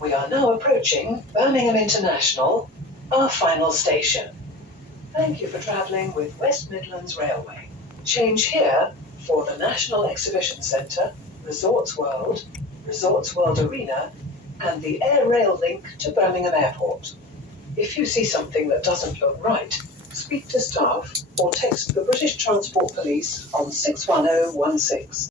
We are now approaching Birmingham International, our final station. Thank you for travelling with West Midlands Railway. Change here for the National Exhibition Centre, Resorts World Arena, and the Air Rail link to Birmingham Airport. If you see something that doesn't look right, speak to staff or text the British Transport Police on 61016.